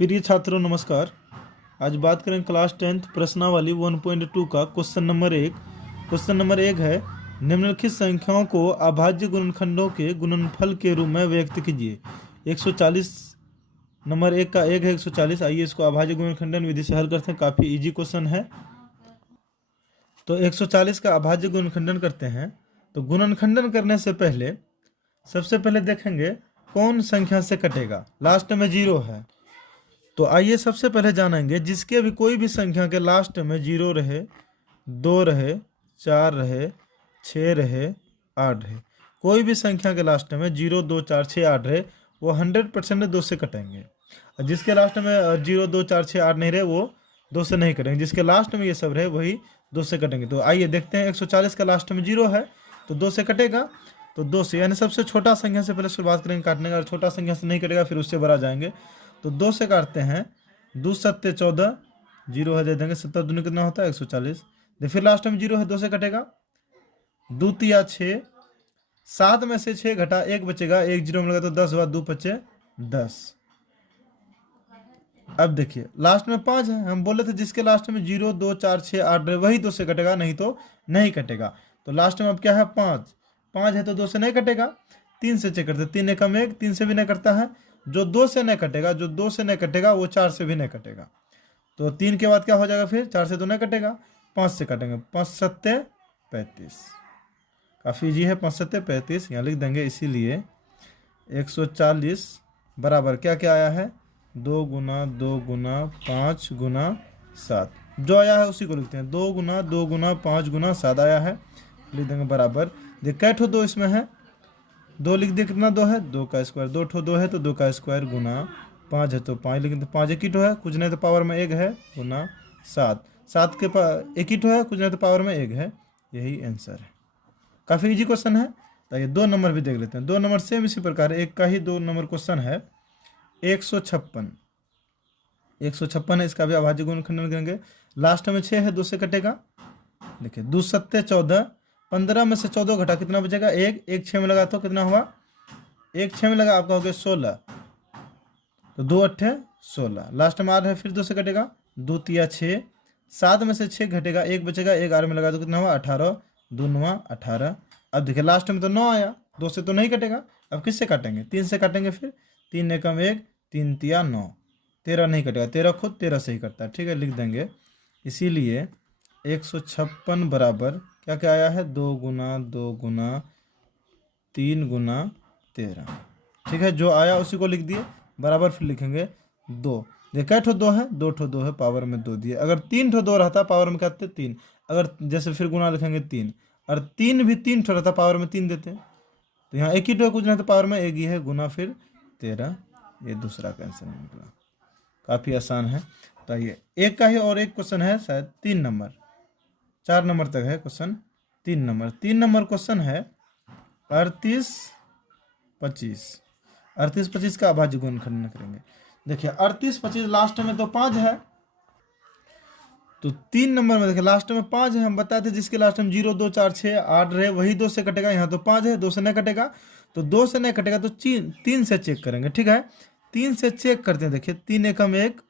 प्रिय छात्रों नमस्कार। आज बात करें क्लास 10th प्रश्नावली 1.2 का क्वेश्चन नंबर 1। क्वेश्चन नंबर 1 है, निम्नलिखित संख्याओं को अभाज्य गुणनखंडों के गुणनफल के रूप में व्यक्त कीजिए। 140 नंबर 1 का 1 है 140। आइए इसको अभाज्य गुणनखंडन विधि से हल करते हैं। काफ़ी इजी क्वेश्चन है। तो 140 का अभाज्य गुणनखंडन करते हैं। तो गुणनखंडन करने से पहले सबसे पहले देखेंगे कौन संख्या से कटेगा। लास्ट में 0 है, तो आइए सबसे पहले जानेंगे जिसके भी कोई भी संख्या के लास्ट में 0 रहे, 2 रहे, 4 रहे, 6 रहे, 8 रहे, कोई भी संख्या के लास्ट में 0, 2, 4, 6, 8 रहे, वो 100% 2 से कटेंगे। और जिसके लास्ट में 0, 2, 4, 6, 8 नहीं रहे वो 2 से नहीं कटेंगे। जिसके लास्ट में ये सब रहे वही 2 से कटेंगे। तो आइए देखते हैं 140 का लास्ट में 0 है तो 2 से कटेगा। तो 2 से यानी सबसे छोटा संख्या से पहले शुरुआत करेंगे काटने का। और छोटा संख्या से नहीं कटेगा फिर उससे बड़ा जाएंगे। तो 2 से काटते हैं। 2 सत्ते 14, 0 है दे देंगे। 7 दूनी कितना होता है 140। फिर लास्ट में 0 है 2 से कटेगा। 2 तिया 6, 7 में से 6 घटा 1 बचेगा, 1 0 मिलेगा तो 10 हुआ, 2 पचे 10। अब देखिए लास्ट में 5 है। हम बोले थे जिसके लास्ट में 0, 2, 4, 6, 8 रहे वही 2 से कटेगा, नहीं तो नहीं कटेगा। तो लास्ट में अब क्या है 5 है तो 2 से नहीं कटेगा। 3 से चेक करते, 3 एकम 1, 3 से भी नहीं कटता है। जो 2 से नहीं कटेगा वो 4 से भी नहीं कटेगा। तो 3 के बाद क्या हो जाएगा, फिर 4 से तो नहीं कटेगा, 5 से काटेंगे। 5 सत्ते 35। काफ़ी ईजी है। 5 सत्ते 35 यहाँ लिख देंगे। इसीलिए 140 बराबर क्या क्या आया है, 2 गुना 2 गुना 5 गुना 7। जो आया है उसी को लिखते हैं। 2 गुना 2 गुना 5 गुना 7 आया है, लिख देंगे बराबर। देखिए ठो 2 इसमें है, 2 लिख दिए, कितना 2 है 2 का स्क्वायर। 2 ठो 2 है तो 2 का स्क्वायर गुना 5 है तो 5, लेकिन 5 एक ही ठो है, कुछ नहीं तो पावर में 1 है, गुना 7। 7 के एक ही ठो है, कुछ नहीं तो पावर में 1 है। यही आंसर है। काफ़ी इजी क्वेश्चन है। तो ये 2 नंबर भी देख लेते हैं। 2 नंबर सेम इसी प्रकार है। एक का ही 2 नंबर क्वेश्चन है। 156 है, इसका भी अभाज्य गुणनखंडन करेंगे। लास्ट में 6 है, 2 से कटेगा। देखिए 2 सत्ते 14, 15 में से 14 घटा कितना बचेगा, 1 1 6 में लगा तो कितना हुआ, 1 6 में लगा आपका हो गया 16। तो 2 अट्ठे 16। लास्ट में 8 है, फिर 2 से कटेगा। 2 तिया 6, 7 में से 6 घटेगा, 1 बचेगा, 1 8 में लगा तो कितना हुआ 18, 2 9 18। अब देखिए लास्ट में तो 9 आया, 2 से तो नहीं कटेगा। अब किससे काटेंगे, 3 से काटेंगे। फिर 3 एकम 1, 3 तिया 9, 13 नहीं कटेगा, 13 खुद 13 से ही कटता है। ठीक है, लिख देंगे। इसीलिए 156 बराबर क्या क्या आया है, 2 गुना 2 गुना 3 गुना 13। ठीक है, जो आया उसी को लिख दिए बराबर। फिर लिखेंगे 2। देखा ठो 2 है, 2 ठो 2 है, पावर में 2 दिए। अगर 3 ठो 2 रहता पावर में क्या देते 3। अगर जैसे फिर गुना लिखेंगे 3, और 3 भी 3 ठो रहता पावर में 3 देते। तो यहाँ एक ही ठो कुछ नहीं तो पावर में 1 ही है, गुना फिर 13। ये दूसरा का आंसर निकला। काफ़ी आसान है। तो ये एक का ही और एक क्वेश्चन है शायद 3 नंबर, 4 नंबर तक है क्वेश्चन। 3 नंबर क्वेश्चन है 38 25। 38 25 का अभाज्य गुणनखंडन करेंगे। देखिए 38 25 लास्ट में तो 5 है, तो 3 नंबर में देखिए लास्ट में 5 है। हम बताए थे जिसके लास्ट में 0, 2, 4, 6, 8 रहे वही 2 से कटेगा। यहाँ तो 5 है, 2 से नहीं कटेगा। तो 2 से नहीं कटेगा तो 3 से चेक करेंगे। ठीक है, 3 से चेक करते हैं। देखिए 3 एकम 1,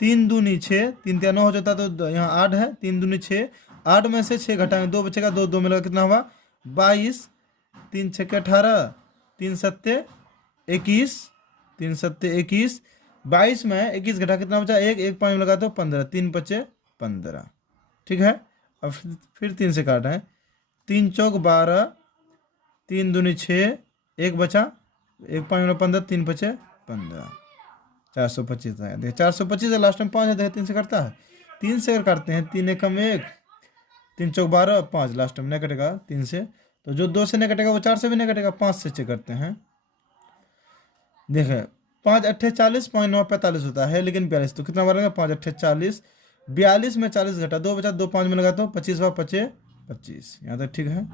3 दूनी 6, 3 तिया 9 हो जाता तो यहाँ 8 है, 3 दूनी 6, 8 में से 6 घटाएंगे 2 बचेगा, 2 2 में लगा कितना हुआ 22, 3 6 18, 3 सत्ते 21, 3 सत्ते 21, 22 में 21 घटा कितना बचा 1, 1 5 में लगा तो 15, 3 बचे 15। ठीक है, अब फिर 3 से काट है। 3 चौक 12, 3 दूनी 6, 1 बचा, 1 5 में 15, 3 बचे 15। 425 है। देखिए 425 है, लास्ट में 5 है। देखिए 3 से कटता है, 3 से अगर काटते हैं 3 एकम 1, 3 चौक 12, 5 लास्ट में नहीं कटेगा 3 से। तो जो 2 से नहीं कटेगा वो 4 से भी नहीं कटेगा, 5 से चेक करते हैं। देखिए 5 अट्ठे 40, 5 9 45 होता है, लेकिन 42 तो कितना बनेगा 5 अट्ठे 40, 42 में 40 घटा 2 बचा, 2 5 में लगाता हूँ 25 व 25। यहाँ तक ठीक है।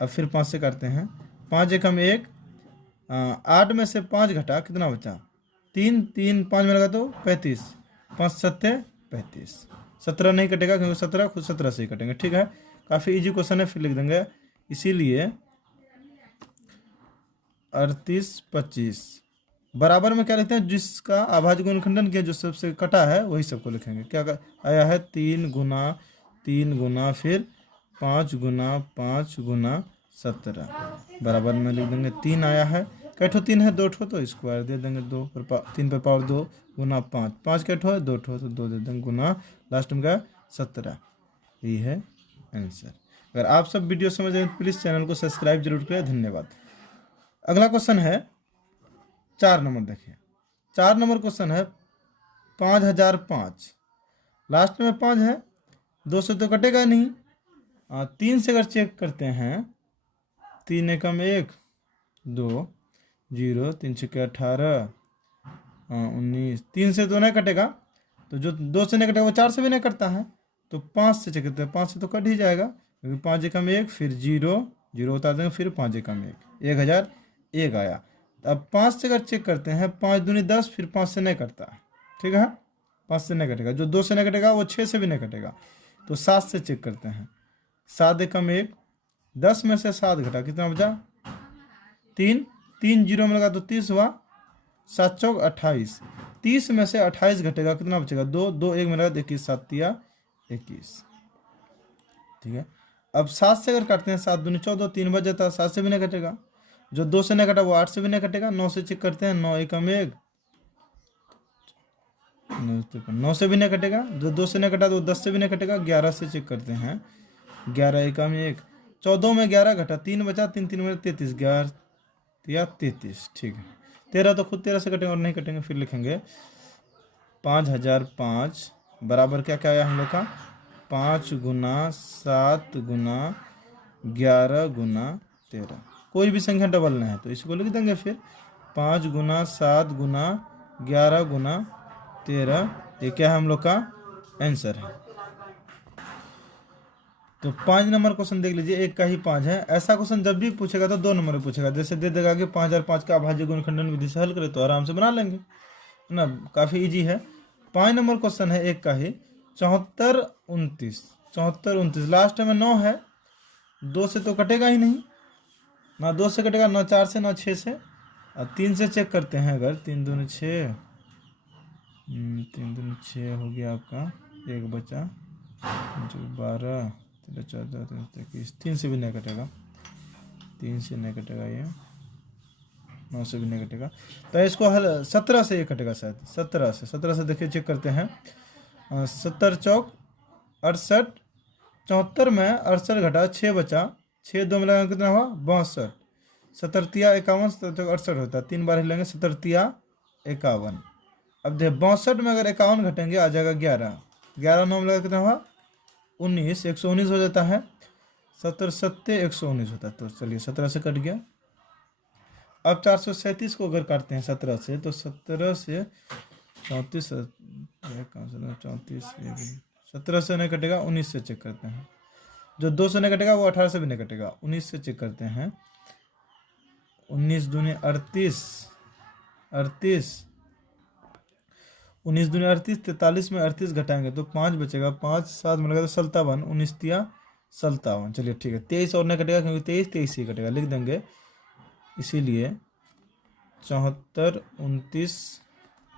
अब फिर 5 से काटते हैं। 5 एकम 1, 8 में से 5 घटा कितना बचा 3, 3 5 में लगा तो 35, 5 सत्ते 35। 17 नहीं कटेगा क्योंकि 17 खुद 17 से ही कटेंगे। ठीक है, काफ़ी इजी क्वेश्चन है, फिर लिख देंगे। इसीलिए 38 25 बराबर में क्या लिखते हैं, जिसका अभाज्य गुणनखंडन किया जो सबसे कटा है वही सबको लिखेंगे। क्या आया है, 3 गुना फिर 5 गुना बराबर में लिख देंगे 3 आया है। कैठो 3 है, 2 ठो तो स्क्वायर दे देंगे, 3 पर पावर 2 गुना 5 कैठो है 2 ठो तो 2 दे देंगे गुना लास्ट में क्या 17। यही है आंसर। अगर आप सब वीडियो समझ रहे हैं प्लीज़ चैनल को सब्सक्राइब जरूर करें, धन्यवाद। अगला क्वेश्चन है 4 नंबर। देखिए 4 नंबर क्वेश्चन है 5005, लास्ट में 5 है, 2 से तो कटेगा नहीं। 3 से अगर चेक करते हैं, 3 एकम 1 2 0 3 छक्के 18 19, 3 से तो नहीं कटेगा, तो जो 2 से नहीं कटेगा वो 4 से भी नहीं कटता है, तो 5 से चेक करते हैं, 5 से तो कट ही जाएगा क्योंकि 5 एकम 1 फिर 0 0 उतार देंगे फिर 5 एकम 1 1001 आया। अब 5 से अगर चेक करते हैं, 5 दूनी 10 फिर 5 से नहीं कटता, ठीक है 5 से नहीं कटेगा। जो 2 से नहीं कटेगा वो 6 से भी नहीं कटेगा, तो 7 से चेक करते हैं। 7 एकम 1, 10 में से 7 घटा कितना बचा 3, 3 0 में लगा तो 30 हुआ, 7 चौक 28, 30 में से 28 घटेगा कितना बचेगा 2, 2 1 में लगा 21, 7 तिया 21, ठीक है। अब 7 से अगर काटते हैं, 7 दूनी 14, 3 बच जाता है, 7 से भी नहीं कटेगा। जो 2 से नहीं कटा वो 8 से भी नहीं कटेगा। 9 से चेक करते हैं, 9 एकम 1, 9 से भी नहीं कटेगा। जो 2 से नहीं कटा तो 10 से भी नहीं कटेगा। 11 से चेक करते हैं, 11 एकम 1, 14 में 11 घटा 3 बचा, 3 3 में 33, 11 या 33, ठीक है। 13 तो खुद 13 से कटेंगे और नहीं कटेंगे, फिर लिखेंगे 5005 बराबर क्या क्या आया हम लोग का 5 गुना 7 गुना 11 गुना 13। कोई भी संख्या डबल नहीं है तो इसको लिख देंगे फिर 5 गुना 7 गुना 11 गुना 13। ये क्या है हम लोग का आंसर है। तो 5 नंबर क्वेश्चन देख लीजिए, एक का ही 5 है। ऐसा क्वेश्चन जब भी पूछेगा तो 2 नंबर में पूछेगा। जैसे दे देगा कि 5005 का अभाज्य गुणनखंडन विधि से हल करें तो आराम से बना लेंगे, है ना, काफ़ी इजी है। 5 नंबर क्वेश्चन है एक का ही 74 29, लास्ट में 9 है, 2 से तो कटेगा ही नहीं, ना 2 से कटेगा, ना 4 से, ना 6 से। और 3 से चेक करते हैं, अगर 3 दूनी 6, 3 दूनी 6 हो गया आपका, 1 बचा, 12 14 21, 3 से भी नहीं कटेगा, 3 से नहीं कटेगा, ये 9 से भी नहीं कटेगा। तो इसको हल 17 से ये कटेगा शायद, 17 से देखिए चेक करते हैं। 70 चौक 68, 74 में 68 घटा 6 बचा, 6 2 में लगा कितना हुआ 62, 70 तिया 51, 70 68 होता है, 3 बार हिलेंगे, 70 तिया 51। अब देखिए 62 में अगर 51 घटेंगे आ जाएगा 11, 11 9 में लगा कितना हुआ 19, 119 हो जाता है। 70 7 119 होता है, तो चलिए 17 से कट गया। अब 437 को अगर काटते हैं 17 से, तो 17 से 34, 17 से नहीं कटेगा, 19 से चेक करते हैं। जो 2 से नहीं कटेगा वो 18 से भी नहीं कटेगा, 19 से चेक करते हैं। 19 दूनी 38, 19 दूनी 38, 43 में 38 घटाएंगे तो 5 बचेगा, 5 7 में लगा तो 57, 19 तिया 57। चलिए ठीक है, 23 और नहीं कटेगा क्योंकि 23 ही कटेगा, लिख देंगे। इसीलिए 74 29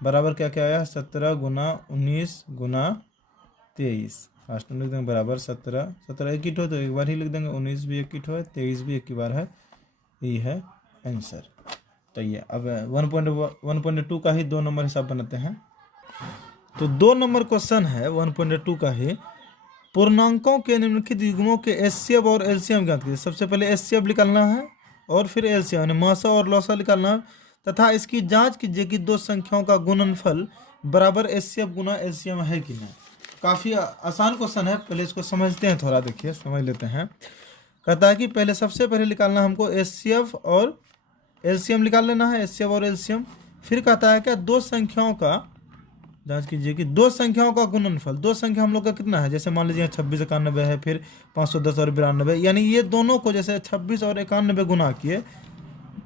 बराबर क्या क्या आया 17 गुना 19 गुना 23, लास्ट में लिख देंगे बराबर 17 एक ही ठो तो एक बार ही लिख देंगे, 19 भी एक ही ठो है, 23 भी एक ही बार है, यही है आंसर। तो ये अब 1.2 का ही 2 नंबर हिसाब बनाते हैं। तो 2 नंबर क्वेश्चन है 1.2 का ही, पूर्णांकों के निम्नलिखित युग्मों के एचसीएफ और एलसीएम ज्ञात कीजिए। सबसे पहले एचसीएफ निकालना है और फिर एलसीएम यानी मासा और लौसा निकालना है, तथा इसकी जांच कीजिए कि 2 संख्याओं का गुणनफल बराबर एचसीएफ गुना एलसीएम है कि नहीं। काफ़ी आसान क्वेश्चन है, पहले इसको समझते हैं, थोड़ा देखिए समझ लेते हैं। कहता है कि पहले सबसे पहले निकालना हमको एचसीएफ और एलसीएम निकाल लेना है, एचसीएफ और एलसीएम। फिर कहता है क्या 2 संख्याओं का जांच कीजिए कि 2 संख्याओं का गुणनफल, 2 संख्या हम लोग का कितना है, जैसे मान लीजिए 26 91 है, फिर 510 और 92, यानी ये दोनों को जैसे 26 और 91 गुना किए,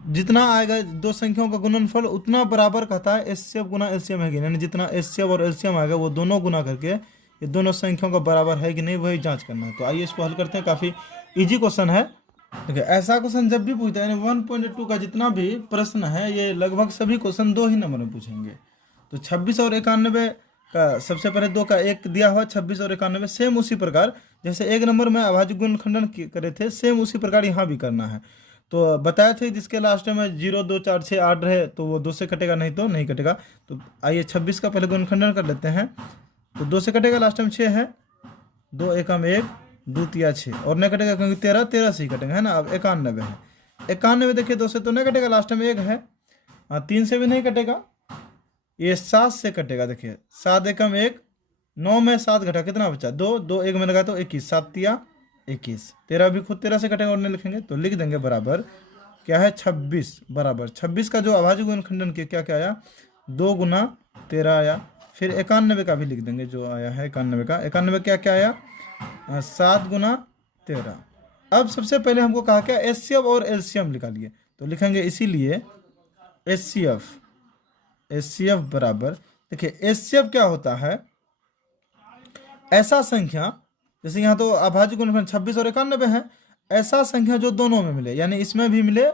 जितना आएगा 2 संख्याओं का गुणनफल उतना बराबर कहता है एचसीएफ गुना एलसीएम है कि नहीं, यानी जितना एचसीएफ और एलसीएम आएगा वो दोनों गुना करके ये दोनों संख्याओं का बराबर है कि नहीं वही जांच करना है। तो आइए इसको हल करते हैं, काफ़ी इजी क्वेश्चन है। देखिए ऐसा क्वेश्चन जब भी पूछता है, यानी 1.2 का जितना भी प्रश्न है ये लगभग सभी क्वेश्चन 2 ही नंबर में पूछेंगे। तो 26 और 91 का सबसे पहले 2 का एक दिया हुआ, 26 और 91 सेम उसी प्रकार जैसे 1 नंबर में अभाज्य गुणनखंडन करे थे, सेम उसी प्रकार यहाँ भी करना है। तो बताया थे जिसके लास्ट में 0 2 4 6 8 रहे तो वो 2 से कटेगा, नहीं तो नहीं कटेगा। तो आइए 26 का पहले गुणनखंडन कर लेते हैं। तो 2 से कटेगा, लास्ट में 6 है, 2 एकम 1 2 तिया 6 और नहीं कटेगा क्योंकि 13 13 से ही कटेगा, है ना। अब 91 है, 91 देखिए 2 से तो नहीं कटेगा, लास्ट में 1 है, हाँ 3 से भी नहीं कटेगा, ये 7 से कटेगा। देखिए 7 एकम 1, 9 में 7 घटा कितना बचा 2, 2 1 में लगा तो 21, 7 तिया 21, 13 भी खुद 13 से कटेगा और नहीं लिखेंगे तो लिख देंगे बराबर क्या है 26, बराबर 26 का जो अभाज्य गुणनखंडन किया क्या क्या आया 2 गुना 13 आया। फिर 91 का भी लिख देंगे जो आया है 91 का, 91 क्या क्या आया 7 गुना 13। अब सबसे पहले हमको कहा क्या एचसीएफ और एलसीएम निकालिए, तो लिखेंगे इसीलिए एचसीएफ बराबर, देखिए एचसीएफ क्या होता है, ऐसा संख्या जैसे यहाँ तो अभाज्य गुणनखंड 26 और 91 है, ऐसा संख्या जो दोनों में मिले, यानी इसमें भी मिले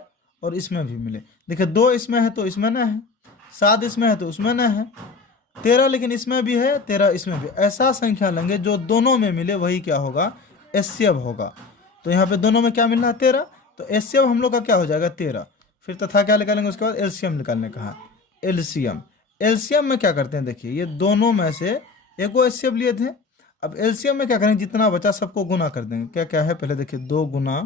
और इसमें भी मिले। देखिए 2 इसमें है तो इसमें न है, 7 इसमें है तो उसमें न है, 13 लेकिन इसमें भी है, 13 इसमें भी, ऐसा संख्या लेंगे जो दोनों में मिले वही क्या होगा एचसीएफ होगा। तो यहाँ पे दोनों में क्या मिल रहा है 13, तो एचसीएफ हम लोग का क्या हो जाएगा 13। फिर तथा क्या निकालेंगे उसके बाद एलसीएम निकालने कहा, एलसीएम में क्या करते हैं, देखिए ये दोनों में से एक को एचसीएफ लिए थे, अब एलसीएम में क्या करेंगे जितना बचा सबको गुना कर देंगे। क्या क्या है पहले देखिए 2 गुना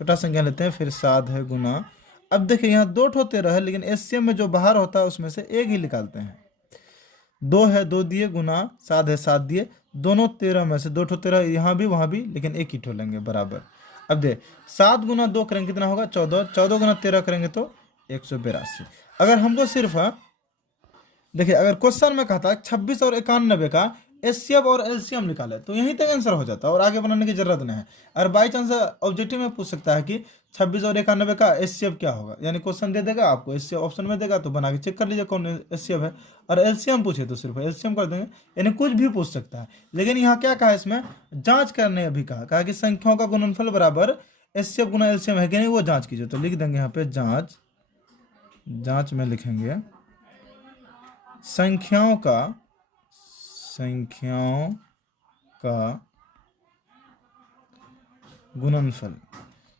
छोटा संख्या लेते हैं, फिर 7 है गुना, अब देखिए यहाँ 2 ठो 13 है लेकिन एचसीएम में जो बाहर होता है उसमें से एक ही निकालते हैं, 2 है 2 दिए गुना 7 है 7 दिए, दोनों 13 में से 2 ठो 13 यहाँ भी वहाँ भी, लेकिन एक ही ठो लेंगे बराबर। अब दे 7 गुना 2 करेंगे कितना होगा 14, 14 गुना 13 करेंगे तो 182। अगर हमको सिर्फ देखिए अगर क्वेश्चन में कहता है 26 और 91 का एचसीएफ और एलसीएम निकाले तो यहीं तक आंसर हो जाता है और आगे बनाने की जरूरत नहीं है। अगर बाई चांस ऑब्जेक्टिव में पूछ सकता है कि 26 और 91 का एचसीएफ क्या होगा, यानी क्वेश्चन दे देगा आपको एचसीएफ ऑप्शन में देगा तो बना के चेक कर लीजिए कौन एचसीएफ है, और एलसीएम पूछे तो सिर्फ एलसीएम कर देंगे, यानी कुछ भी पूछ सकता है। लेकिन यहाँ क्या कहा इसमें जांच करने अभी कहा कि संख्याओं का गुणनफल बराबर एचसीएफ गुना एलसीएम है कि नहीं वो जांच कीजिए, तो लिख देंगे यहाँ पे जांच में लिखेंगे संख्याओं का गुणनफल,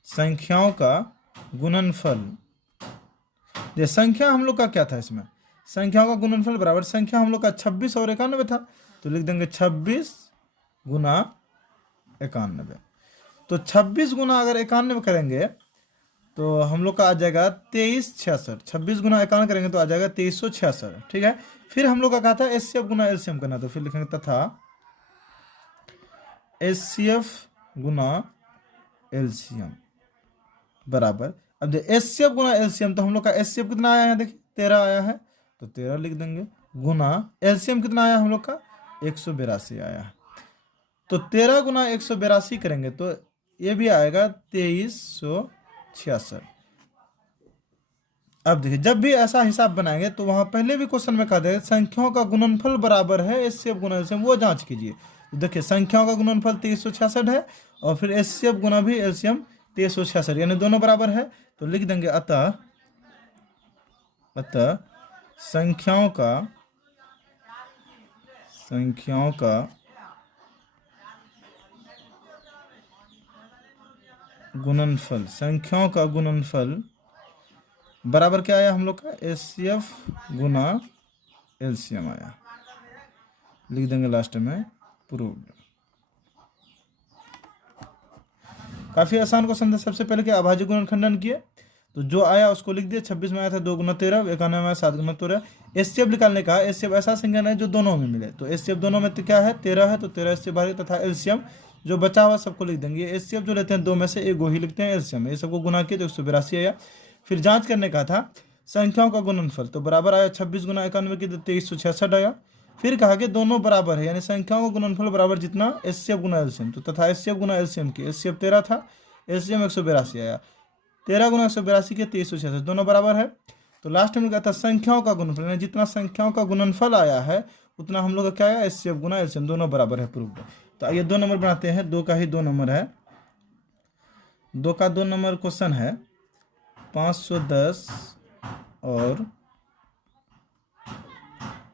संख्याओं का गुणनफल। ये संख्या हम लोग का क्या था, इसमें संख्याओं का गुणनफल बराबर संख्या हम लोग का 26 और 91 था, तो लिख देंगे 26 गुना 91। तो 26 गुना अगर 91 करेंगे तो हम लोग का आ जाएगा 2366, 26 गुना 51 करेंगे तो आ जाएगा 2366, ठीक है। फिर हम लोग का कहा था एचसीएफ गुना एलसीएम करना, तो फिर लिखेंगे तथा एचसीएफ गुना एलसीएम बराबर, अब जो एचसीएफ गुना एलसीएम तो हम लोग का एचसीएफ कितना आया है देखिए 13 आया है तो 13 लिख देंगे, गुना एलसीएम कितना आया हम लोग का 182 आया है, तो 13 गुना 182 करेंगे तो ये भी आएगा 2366। अब देखिए जब भी ऐसा हिसाब बनाएंगे तो वहां पहले भी क्वेश्चन में कहा था संख्याओं का गुणनफल बराबर है एचसीएफ गुना एलसीएम, वो जांच कीजिए। तो देखिए संख्याओं का गुणनफल 2366 है और फिर एचसीएफ गुना भी एलसीएम 2366, यानी दोनों बराबर है, तो लिख देंगे अतः संख्याओं का गुणनफल, संख्याओं का गुणनफल बराबर क्या आया हम लोग का एचसीएफ गुना एलसीएम आया, लिख देंगे लास्ट में प्रूव्ड। काफी आसान क्वेश्चन था। सबसे पहले क्या अभाज्य गुणनखंडन किए तो जो आया उसको लिख दिया, 26 में आया था 2 गुना 13, 91 में आया 7 गुना 13। एचसीएफ निकालने का, एचसीएफ ऐसा संख्या है जो दोनों में मिले, तो एचसीएफ दोनों में तो क्या है 13 है तो 13 एचसीएफ बाहर तथा एलसीएम जो बचा हुआ सबको लिख देंगे। एचसीएफ जो लेते हैं 2 में से एक ही लिखते हैं, एलसीएम ये सबको गुना किए तो 182 आया। फिर जांच करने का था संख्याओं का गुणनफल, तो बराबर आया 26 गुना 91 की तो 2366 आया। फिर कहा कि दोनों बराबर है, यानी संख्याओं का गुणनफल बराबर जितना एचसीएफ गुना एलसीएम, तो तथा एचसीएफ गुना एलसीएम की एचसीएफ 13 था, एलसीएम 182 आया, 13 गुना 182 के 2366 दोनों बराबर है। तो लास्ट में क्या था संख्याओं का गुणनफल, यानी जितना संख्याओं का गुणनफल आया है उतना हम लोग का क्या आया एचसीएफ गुना एलसीएम दोनों बराबर है, प्रूव्ड। तो आइए 2 नंबर बनाते हैं, 2 का ही 2 नंबर है, 2 का 2 नंबर क्वेश्चन है 510 और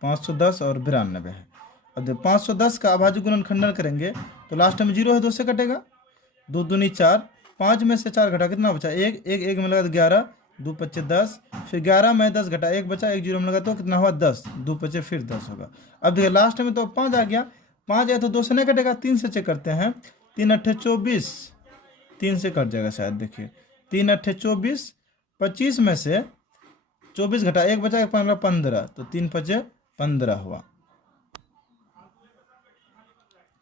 92 है। अब देखो 510 का अभाज्य गुणनखंडन करेंगे तो लास्ट में 0 है, 2 से कटेगा, 2 दूनी 4, 5 में से 4 घटा कितना बचा, 1, 1 में लगा तो 11, 2 पच्चे 10, फिर 11 में 10 घटा 1 बचा, 1 0 में लगा तो कितना हुआ 10, 2 पच्चे फिर 10 होगा। अब देखिए लास्ट में तो 5 आ गया, 5 आया तो 2 से नहीं कटेगा, 3 से चेक करते हैं, 3 अट्ठे 24, 3 से कट जाएगा शायद, देखिए 3 अट्ठे 24, 25 में से 24 घटा 1 बचा, 15, तो 3 पचे 15 हुआ,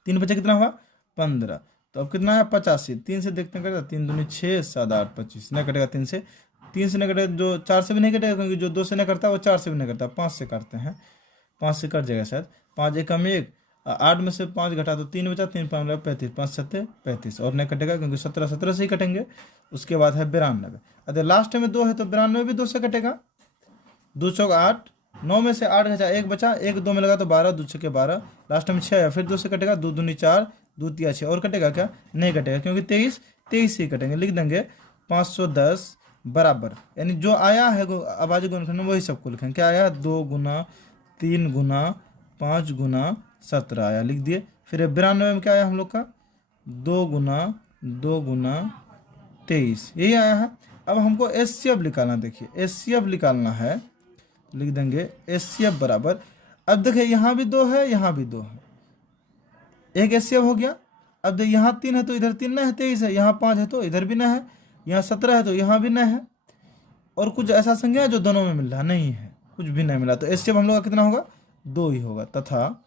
3 बचे कितना हुआ 15, तो अब कितना है 85, 3 से देखते हैं कटेगा, 3 दूनी 6, 7 8 25 नहीं कटेगा, 3 से नहीं कटेगा, जो 4 से भी नहीं कटेगा क्योंकि जो 2 से नहीं करता वो 4 से भी नहीं करता, 5 से करते हैं, 5 से कट जाएगा शायद, 5 एकम 1, 8 में से 5 घटा तो 3 बचा, 3 5 35, 5 7 35 और नहीं कटेगा क्योंकि 17 से ही कटेंगे। उसके बाद है 92, अरे लास्ट में 2 है तो 92 भी 2 से कटेगा, 2 चौक 8, 9 में से 8 घटा 1 बचा, 1 2 में लगा तो 12, 2 छक्के 12, लास्ट में 6 है, फिर 2 से कटेगा, 2 दूनी 4, 2 तिया 6 और कटेगा क्या, नहीं कटेगा क्योंकि 23 से ही कटेंगे। लिख देंगे 510 बराबर, यानी जो आया है अभाज्य गुणनखंड वही सबको लिखेंगे, क्या आया 2 गुना 3 गुना 5 गुना 17 आया, लिख दिए। फिर 92 में क्या आया हम लोग का 2 गुना 23, यही आया है। अब हमको एचसीएफ निकालना, देखिए एचसीएफ निकालना है, लिख देंगे एचसीएफ बराबर, अब देखिए यहाँ भी 2 है यहाँ भी 2 है, एक एचसीएफ हो गया। अब देखिए यहाँ 3 है तो इधर 3 नहीं है, 23 है, यहाँ 5 है तो इधर भी नहीं है, यहाँ 17 है तो यहाँ भी नहीं है, और कुछ ऐसा संख्या है जो दोनों में मिल रहा नहीं है, कुछ भी नहीं मिला, तो एचसीएफ हम लोग का कितना होगा 2 ही होगा। तथा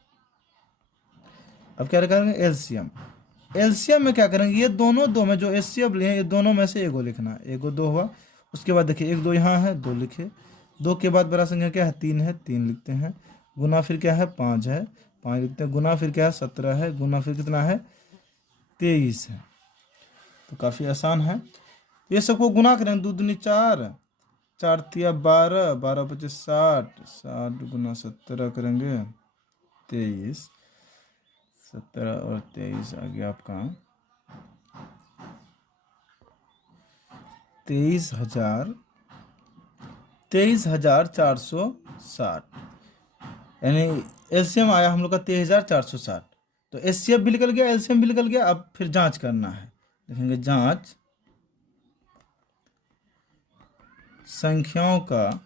अब क्या करेंगे एलसीएम, एलसीएम में क्या करेंगे, ये दोनों 2 में जो एचसीएफ लिए ये दोनों में से एगो लिखना, एगो 2 हुआ। उसके बाद देखिए 1 2 यहाँ है 2 लिखे, 2 के बाद बड़ा संख्या क्या है 3 है 3 लिखते हैं, गुना फिर क्या है 5 है 5 लिखते हैं, गुना फिर क्या है 17 है, गुना फिर कितना है 23 है। तो काफ़ी आसान है, ये सबको गुना करें, 2 दूनी 4, 4 तिया 12, 12 पचे 60, 60 गुना 17 करेंगे 23, 17 और 23 आ गया आपका 23,460, यानी एलसीएम आया हम लोग का 23,460। तो एचसीएफ भी निकल गया, एलसीएम भी निकल गया। अब फिर जांच करना है, देखेंगे जांच संख्याओं का,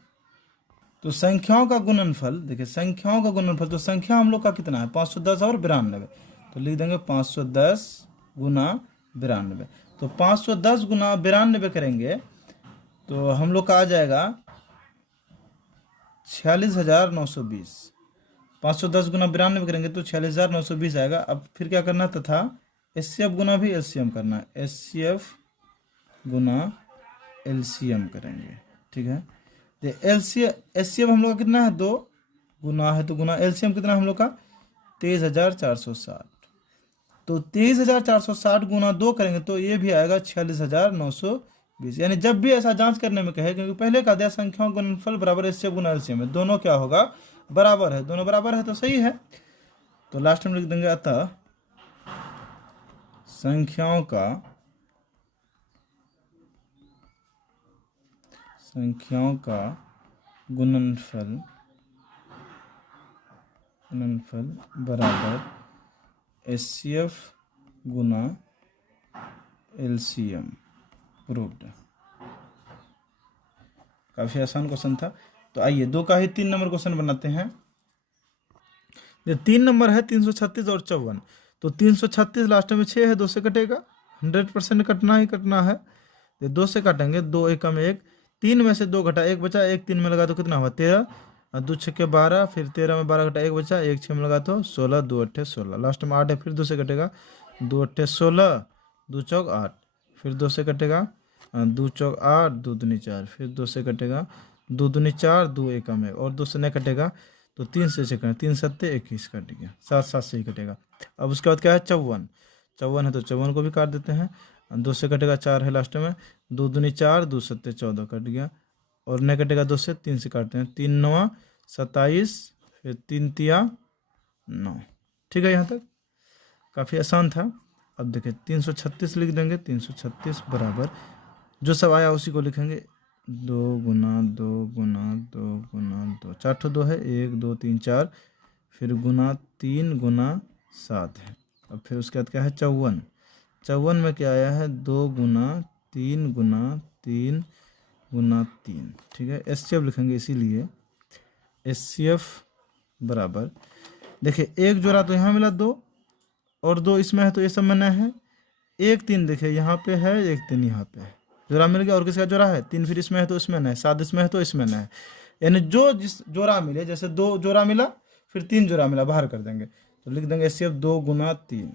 तो संख्याओं का गुणनफल, देखिए संख्याओं का गुणनफल, तो संख्या हम लोग का कितना है 510 और 92, तो लिख देंगे 510 गुना 92, तो 510 गुना 92 करेंगे तो हम लोग का आ जाएगा 46,920, 510 गुना 92 करेंगे तो 46,920 आएगा। अब फिर क्या करना, तथा एचसीएफ गुना भी एलसीएम करना, एचसीएफ गुना एलसीएम करेंगे, ठीक है। तो एचसीएफ हम लोग का कितना है 2 गुना है, तो गुना एलसीएम कितना हम लोग का 23,460, तो 23,460 गुना 2 करेंगे तो ये भी आएगा 46,920। यानी जब भी ऐसा जांच करने में कहे, क्योंकि पहले का दिया संख्याओं का गुणनफल बराबर एचसीएफ गुना एलसीएम है, दोनों क्या होगा बराबर है, दोनों बराबर है तो सही है। तो लास्ट में लिख देंगे अतः संख्याओं का गुणनफल बराबर एचसीएफ गुना एलसीएम, प्रूव्ड। काफी आसान क्वेश्चन था। तो आइए 2 का ही 3 नंबर क्वेश्चन बनाते हैं। 3 नंबर है 336 और 54, तो 336 लास्ट में 6 है, 2 से कटेगा, 100% कटना ही कटना है, 2 से काटेंगे, 2 एकम 1, 3 में से 2 घटा 1 बचा, 1 3 में लगा तो कितना हुआ 13, 2 छक्के 12, फिर 13 में 12 घटा 1 बचा, 1 6 में लगा तो 16, 2 अट्ठे 16, लास्ट में 8 है, फिर 2 से कटेगा, 2 अट्ठे 16, 2 चौक 8, फिर 2 से कटेगा, 2 चौक 8, 2 दूनी 4, फिर 2 से कटेगा, 2 दूनी 4, 2 एकम 1 और 2 से नहीं कटेगा तो 3 से चेक करें, 3 सत्ते 21 कट गया, 7 7 से ही कटेगा। अब उसके बाद क्या है 54 है तो 54 को भी काट देते हैं, 2 से कटेगा, 4 है लास्ट में, 2 दूनी 4, 2 सत्ते 14 कट गया, और नहीं कटेगा 2 से, 3 से काटते हैं, 3 9 27, फिर 3 तिया 9, ठीक है। यहाँ तक काफ़ी आसान था। अब देखिए 336 लिख देंगे, 336 बराबर जो सब आया उसी को लिखेंगे, 2 गुना 2 गुना 2 गुना 2, 4 ठो 2 है, 1 2 3 4, फिर गुना 3 गुना 7 है। अब फिर उसके बाद क्या है 54, 54 में क्या आया है 2 गुना 3 गुना 3 गुना 3, ठीक है। एचसीएफ लिखेंगे, इसीलिए एचसीएफ बराबर, देखिए एक जोड़ा तो यहाँ मिला 2 और 2 इसमें है तो ये सब में नहीं है, 1 3 देखिए यहाँ पे है, 1 3 यहाँ पे है, जोड़ा मिल गया। और किसका जोड़ा है 3, फिर इसमें है तो इसमें नहीं, 7 इसमें है तो इसमें नहीं है, यानी जो जिस जोड़ा मिले, जैसे 2 जोड़ा मिला फिर 3 जोड़ा मिला, बाहर कर देंगे तो लिख देंगे एचसीएफ 2 गुना 3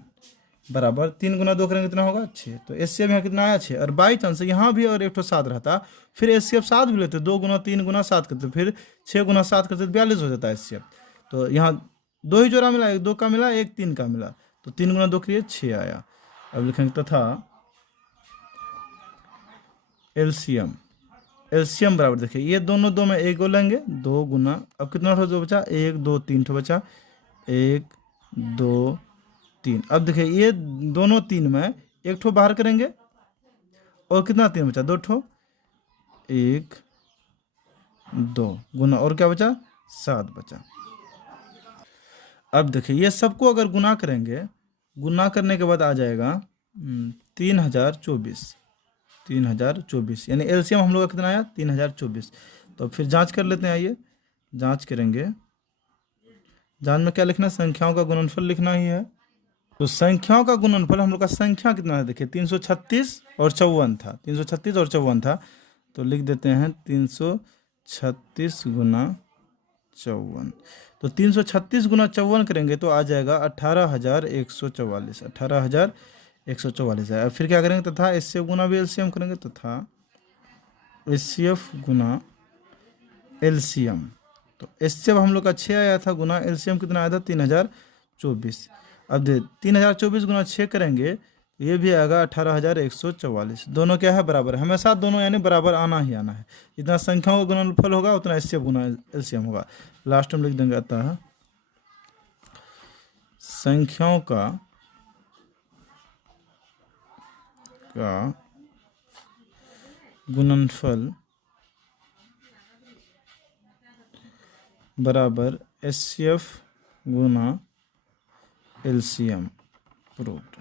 बराबर 3 गुना 2 करेंगे कितना होगा 6, तो एचसीएफ यहाँ कितना आया 6। और बाई चांस यहाँ भी और एक ठो 7 रहता, फिर एचसीएफ 7 भी लेते, 2 गुना 3 गुना 7 करते, फिर 6 गुना 7 करते 42 हो जाता है एचसीएफ। तो यहाँ 2 ही जोड़ा मिला, एक 2 का मिला, एक 3 का मिला, तो 3 गुना 2 करिए 6 आया। अब लिखेंगे तथा एलसीएम, एलसीएम बराबर देखिए ये दोनों 2 में 1 को लेंगे, 2 गुना, अब कितना ठो 2 बचा, 1 2 3 ठो बचा, 1 2 3। अब देखिए ये दोनों 3 में 1 ठो बाहर करेंगे और कितना 3 बचा, 2 ठो, 1 2 गुना, और क्या बचा 7 बचा। अब देखिए ये सबको अगर गुना करेंगे, गुना करने के बाद आ जाएगा 3024, 3024, यानी एलसीएम हम लोग का कितना आया 3024। तो फिर जांच कर लेते हैं, आइए जांच करेंगे। जांच में क्या लिखना है, संख्याओं का गुणनफल लिखना ही है। तो संख्याओं का गुणनफल हम लोग का संख्या कितना है, देखिए 336 और 54 था, 336 और 54 था, तो लिख देते हैं 336 गुना 54। तो 336 गुना 54 करेंगे तो आ जाएगा 18,144, 18,144 है। फिर क्या करेंगे, तथा एचसीएफ गुना भी एलसीएम करेंगे, तथा एचसीएफ गुना एलसीएम। तो एचसीएफ हम लोग का 6 आया था, गुना एलसीएम कितना आया था 3024। अब दे 3024 गुना 6 करेंगे, ये भी आएगा 18,144। दोनों क्या है बराबर, हमेशा दोनों यानी बराबर आना ही आना है, जितना संख्याओं का गुणनफल होगा उतना एचसीएफ गुना एलसीएम होगा। लास्ट में लिख देंगे अतः संख्याओं का गुणनफल बराबर एचसीएफ गुना एलसीएम प्रूव्ड।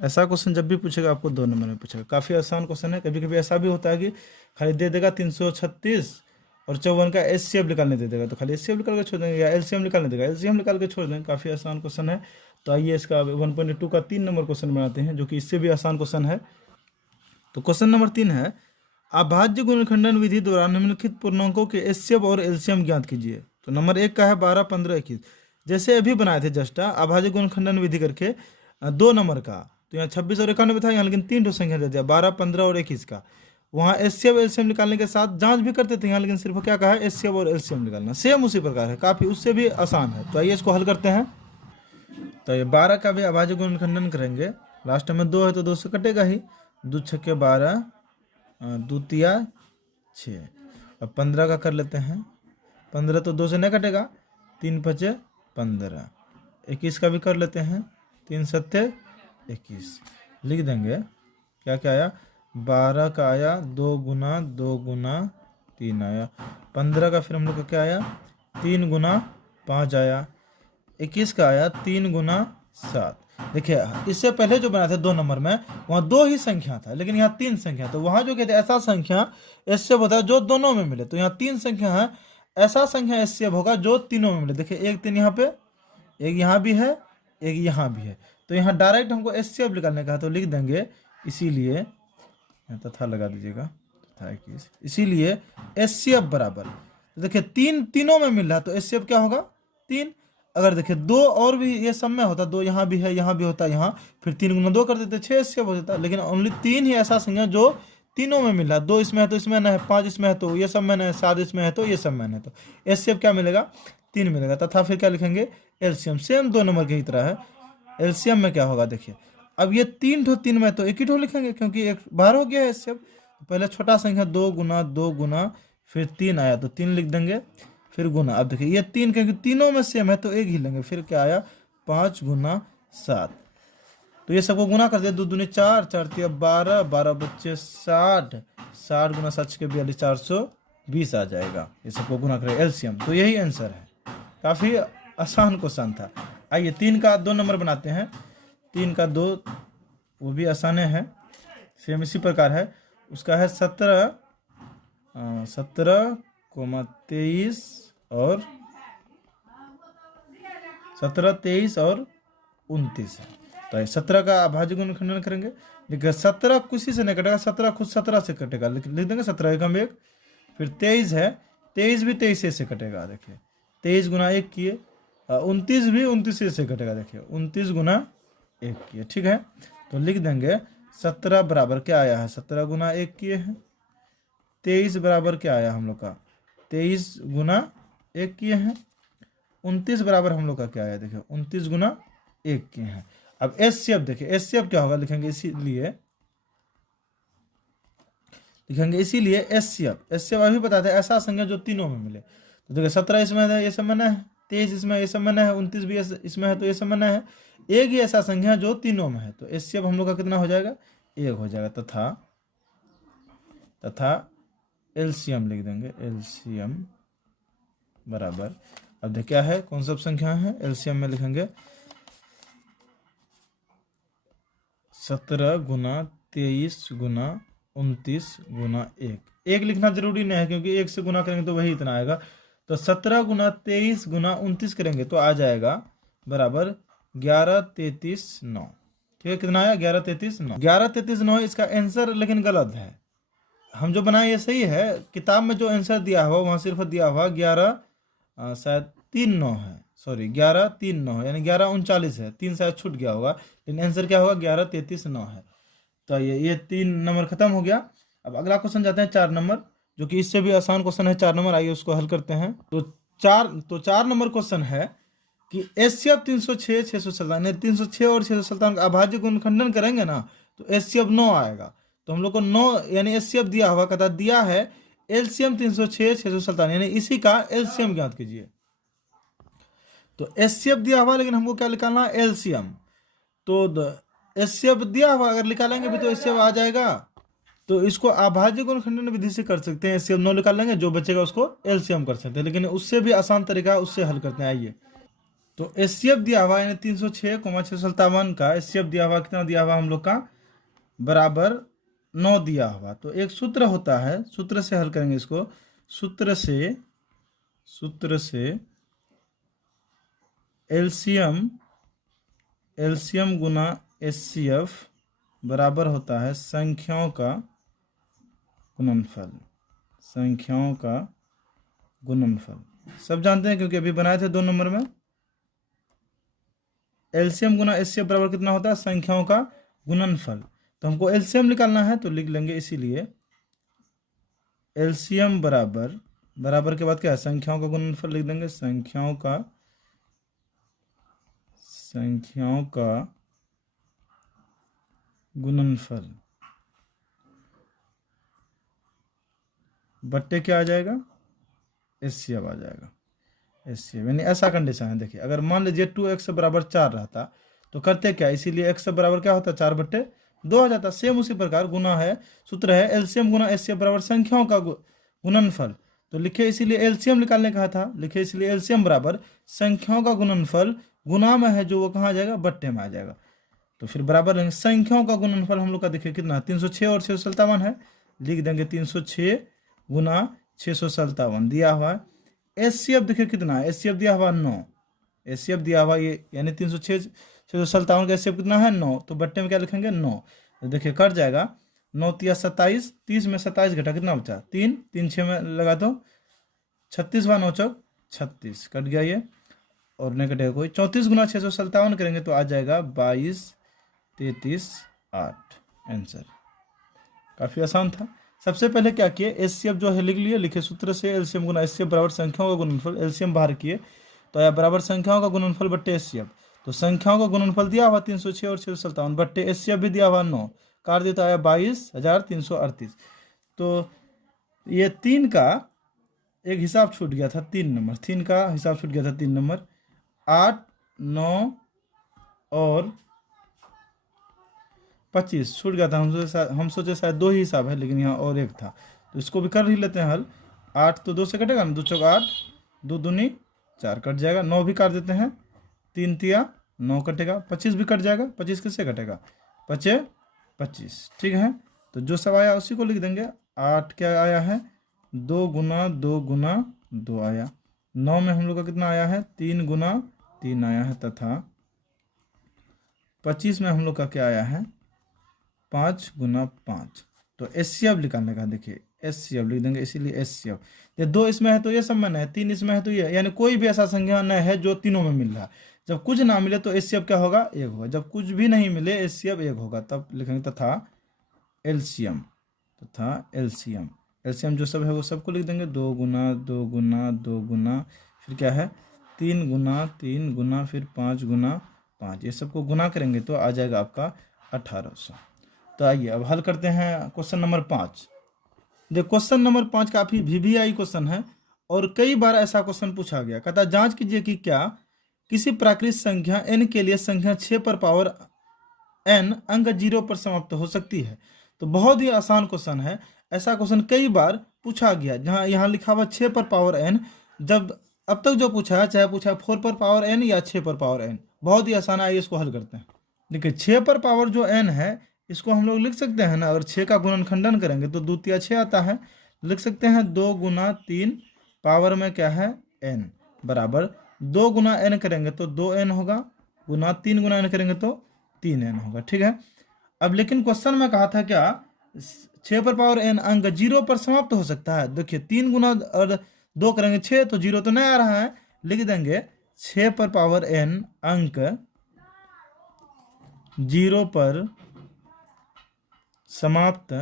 ऐसा क्वेश्चन जब भी पूछेगा आपको 2 नंबर में पूछेगा, काफ़ी आसान क्वेश्चन है। कभी कभी ऐसा भी होता है कि खाली दे देगा 336 और 54 का एचसीएफ निकालने दे देगा, तो खाली एचसीएफ निकाल के छोड़ देंगे, या एलसीएम निकालने देगा, एलसीएम निकाल के छोड़ देंगे। काफ़ी आसान क्वेश्चन है। तो आइए इसका 1.2 का 3 नंबर क्वेश्चन बनाते हैं, जो कि इससे भी आसान क्वेश्चन है। तो क्वेश्चन नंबर 3 है, अभाज्य गुणनखंडन विधि द्वारा निम्नलिखित पूर्णांकों के एचसीएफ और एलसीएम ज्ञात कीजिए। तो नंबर 1 का है 12 15 21, जैसे अभी बनाए थे जस्ट अभाज्य गुणनखंडन विधि करके 2 नंबर का, तो यहाँ 26 और 91 था, यहाँ लेकिन 3 ठो संख्या दे दिया, 12 15 और 21 का। वहाँ एचसीएफ एलसीएम निकालने के साथ जांच भी करते थे, यहाँ लेकिन सिर्फ क्या कहा है एचसीएफ और एलसीएम निकालना, सेम उसी प्रकार है, काफ़ी उससे भी आसान है। तो आइए इसको हल करते हैं। तो ये 12 का भी अभाज्य गुणनखंडन करेंगे, लास्ट में 2 है तो 2 से कटेगा ही, 2 छक्के 12, 2 तिया 6। अब 15 का कर लेते हैं, 15 तो 2 से नहीं कटेगा, 3 5 15। 21 का भी कर लेते हैं, 3 7 21। लिख देंगे क्या क्या आया, 12 का आया 2 गुना 3 आया, 15 का फिर हम लोग का क्या आया 3 गुना 5 आया, 21 का आया 3 गुना 7। देखिए इससे पहले जो बनाया था 2 नंबर में, वहाँ 2 ही संख्या था, लेकिन यहाँ 3 संख्या, तो वहाँ जो कहते हैं ऐसा संख्या एचसीएफ होता है जो दोनों में मिले, तो यहाँ 3 संख्या है, ऐसा संख्या एचसीएफ होगा जो तीनों में मिले। देखिए 1 3 यहाँ पे, एक यहाँ भी है, एक यहाँ भी है, तो यहाँ डायरेक्ट हमको एचसीएफ निकालने का है, तो लिख देंगे इसीलिए तथा लगा दीजिएगा, तथा 21, इसीलिए एचसीएफ बराबर, देखिए 3 तीनों में मिल रहा है, तो एचसीएफ क्या होगा 3। अगर देखिए 2 और भी ये सब में होता, 2 यहाँ भी है, यहाँ भी होता, यहाँ फिर 3 गुना 2 कर देते, 6 एचसीएफ हो जाता, लेकिन ओनली 3 ही ऐसा संख्या जो तीनों में मिल रहा है, 2 इसमें है तो इसमें ना है, 5 इसमें है तो ये सब में ना है, 7 इसमें है तो ये सब में है, तो एचसीएफ क्या मिलेगा 3 मिलेगा। तथा फिर क्या लिखेंगे एलसीएम, सेम 2 नंबर की ही तरह है। एलसीएम में क्या होगा देखिए, अब ये 3 ठो 3 में तो 1 ही ठो लिखेंगे, क्योंकि एक बाहर हो गया है एचसीएफ। पहले छोटा संख्या 2 गुना फिर 3 आया तो 3 लिख देंगे, फिर गुना। अब देखिए ये 3 क्योंकि तीनों में सेम है तो 1 ही लेंगे, फिर क्या आया 5 गुना 7। तो ये सबको गुना कर दिया, 2 दूनी 4, 4 तिया 12, 12 बच्चे 60, 60 गुना 7 के 42, 420 आ जाएगा। ये सबको गुना करें एलसीएम, तो यही आंसर है। काफ़ी आसान क्वेश्चन था। आइए 3 का 2 नंबर बनाते हैं। 3 का 2 वो भी आसान है, सेम इसी प्रकार है। उसका है 17, 23 और 17, 23 और 29 है। तो 17 का अभाज्य गुणनखंडन करेंगे। देखिए 17 किसी से नहीं कटेगा, 17 खुद 17 से कटेगा, लिख देंगे 17 एकम 1। फिर 23 है, 23 भी 23 से कटेगा। देखिए 23 गुना 1 किए, 29 भी 29 से कटेगा। देखिए 29 गुना 1 किए, ठीक है। तो लिख देंगे 17 बराबर क्या आया है, 17 गुना 1 किए हैं। 23 बराबर क्या आया हम लोग का, 23 गुना 1 किए हैं। 29 बराबर हम लोग का क्या आया, देखिए 29 गुना 1 किए हैं। अब एचसीएफ देखिए, एचसीएफ क्या होगा लिखेंगे, इसीलिए एचसीएफ अभी बताते हैं ऐसा संख्या जो तीनों में मिले। तो देखिए 17 इसमें है, ये समन्वय है। 23 इसमें, ये समन्वय है। 29 भी इसमें है, तो ये समन्वय है। एक ही ऐसा संख्या जो तीनों में है, तो एचसीएफ हम लोग का कितना हो जाएगा, 1 हो जाएगा। तथा एलसीएम लिख देंगे, एलसीएम बराबर, अब देखिए क्या है, कौन सा संख्या है, एलसीएम में लिखेंगे 17 गुना 23 गुना 29 गुना 1। 1 लिखना जरूरी नहीं है, क्योंकि 1 से गुना करेंगे तो वही इतना आएगा। तो 17 गुना 23 गुना 29 करेंगे तो आ जाएगा बराबर 11, 33, 9। ठीक है, कितना आया, 11, 33, 9। 11, 33, 9 इसका आंसर लेकिन गलत है। हम जो बनाए ये सही है, किताब में जो आंसर दिया हुआ वहाँ सिर्फ दिया हुआ 11 शायद 3, 9 है, सॉरी 11, 3, 9 है, यानी 11, 39 है। 3 शायद छूट गया होगा, लेकिन आंसर क्या होगा, 11, 33, 9 है। तो ये 3 नंबर खत्म हो गया। अब अगला क्वेश्चन जाते हैं 4 नंबर, जो कि इससे भी आसान क्वेश्चन है। 4 नंबर, आइए उसको हल करते हैं। तो 4 नंबर क्वेश्चन है कि एचसीएफ 306, 657, 306 और 657 का अभाज्य गुणनखंडन करेंगे ना, तो एचसीएफ 9 आएगा। तो हम लोग को 9 यानी एचसीएफ दिया हुआ, कहता दिया है एलसीएम 306, 657, यानी इसी का एलसीएम ज्ञात कीजिए। तो एचसीएफ दिया हुआ, लेकिन हमको क्या निकालना है, एलसीएम। तो एचसीएफ दिया हुआ, अगर निकालेंगे भी तो एचसीएफ आ जाएगा। तो इसको अभाज्य गुणनखंडन विधि से कर सकते हैं। एचसीएफ 9 निकाल लेंगे, जो बचेगा उसको एलसीएम कर सकते हैं, लेकिन उससे भी आसान तरीका है, उससे हल करते हैं। आइए, तो एचसीएफ दिया हुआ यानी 306, 657 का एचसीएफ दिया हुआ, कितना दिया हुआ हम लोग का, बराबर 9 दिया हुआ। तो एक सूत्र होता है, सूत्र से हल करेंगे इसको। सूत्र से एलसीएम गुना एचसीएफ बराबर होता है संख्याओं का गुणनफल। सब जानते हैं, क्योंकि अभी बनाए थे 2 नंबर में। एलसीएम गुना एचसीएफ बराबर कितना होता है, संख्याओं का गुणनफल। तो हमको एलसीएम निकालना है, तो लिख लेंगे, इसीलिए एलसीएम बराबर के बाद क्या है, संख्याओं का गुणनफल लिख देंगे। संख्याओं का गुणनफल बट्टे क्या आ जाएगा, एचसीएफ आ जाएगा। एचसीएफ यानी ऐसा कंडीशन है। देखिए अगर मान लीजिए 2x बराबर 4 रहता, तो करते क्या, इसीलिए x बराबर क्या होता, 4/2 आ जाता। सेम उसी प्रकार गुना है, सूत्र है एलसीएम गुना एचसीएफ बराबर संख्याओं का गुणनफल। तो लिखे इसीलिए एलसीएम निकालने कहा था, लिखे इसलिए एलसीएम बराबर संख्याओं का गुणनफल, गुना में है जो वो कहाँ आ जाएगा, बट्टे में आ जाएगा। तो फिर बराबर लेंगे संख्याओं का गुणनफल हम लोग का, देखिए कितना 306 और 657 है, लिख देंगे 306 गुना 657 दिया हुआ है। एचसीएफ देखिए कितना है, एचसीएफ दिया हुआ 9, एचसीएफ दिया हुआ ये, यानी 306, 657 का एचसीएफ कितना है, 9। तो बट्टे में क्या लिखेंगे, 9। तो देखिए कट जाएगा, 9 तिया 27, 30 में 27 घटा कितना बचा, 3, 3 6 में लगा दो, 36 व 9 चौक 36, कट गया ये, और नहीं कटेगा कोई। 34 गुना 657 करेंगे तो आ जाएगा 22, 33, 8 आंसर। काफ़ी आसान था। सबसे पहले क्या किए, एचसीएफ जो है लिख लिए, लिखे सूत्र से एलसीएम गुना एचसीएफ बराबर संख्याओं का गुणनफल, एलसीएम बाहर किए तो आया बराबर संख्याओं का गुणनफल बट्टे एचसीएफ। तो संख्याओं का गुणनफल दिया हुआ 306 और 657 बट्टे एचसीएफ भी दिया हुआ 9, काट दिया तो आया 22,338। तो ये 3 का एक हिसाब छूट गया था, 3 नंबर, 3 का हिसाब छूट गया था, 3 नंबर, 8, 9 और 25 छूट गया था, हम सोचे शायद 2 ही हिसाब है, लेकिन यहाँ और एक था, तो इसको भी कर ही लेते हैं हल। 8 तो 2 से कटेगा ना, 2 चौक 8, 2 दूनी 4 कट जाएगा, 9 भी काट देते हैं, 3 तिया 9 कटेगा, 25 भी कट जाएगा, 25 किससे कटेगा, 25 25, ठीक है। तो जो सब आया उसी को लिख देंगे। 8 क्या आया है, 2 गुना 2 गुना 2 आया। 9 में हम लोग का कितना आया है, 3 गुना 3 आया है, तथा 25 में हम लोग का क्या आया है, 5 गुना 5। तो एचसीएफ निकालने का, देखिए एचसीएफ लिख देंगे, इसीलिए एचसीएफ। ये 2 इसमें है तो ये सब में है, 3 इसमें है तो ये, यानी कोई भी ऐसा संख्या न है जो तीनों में मिल रहा है। जब कुछ ना मिले तो एचसीएफ क्या होगा, 1 होगा। जब कुछ भी नहीं मिले एचसीएफ 1 होगा, तब लिखेंगे तथा एलसीएम, तथा एलसीएम। एलसीएम जो सब है वो सबको लिख देंगे, 2 गुना 2 गुना 2 गुना, फिर क्या है 3 गुना 3 गुना, फिर 5 गुना 5, ये सबको गुना करेंगे तो आ जाएगा आपका 1800। तो आइए अब हल करते हैं क्वेश्चन नंबर 5। देखो क्वेश्चन नंबर 5 काफ़ी वीवीआई क्वेश्चन है और कई बार ऐसा क्वेश्चन पूछा गया। कहता है जांच कीजिए कि क्या किसी प्राकृत संख्या n के लिए संख्या 6 पर पावर n अंक 0 पर समाप्त हो सकती है। तो बहुत ही आसान क्वेश्चन है, ऐसा क्वेश्चन कई बार पूछा गया। जहाँ यहाँ लिखा हुआ 6 पर पावर n, जब अब तक जो पूछा है, चाहे पूछा है 4 पर पावर n या 6 पर पावर n, बहुत ही आसान है। इसको हल करते हैं। देखिए 6 पर पावर जो n है इसको हम लोग लिख सकते हैं ना, अगर 6 का गुणनखंडन करेंगे तो 2 तिया 6 आता है, लिख सकते हैं 2 गुना 3 पावर में क्या है n बराबर 2 गुना n करेंगे तो 2n होगा, गुना 3 गुना n करेंगे तो 3n होगा, ठीक है। अब लेकिन क्वेश्चन में कहा था क्या 6 पर पावर n अंक 0 पर समाप्त हो सकता है। देखिए 3 गुना और 2 करेंगे 6, तो 0 तो नहीं आ रहा है, लिख देंगे 6 पर पावर n अंक 0 पर समाप्त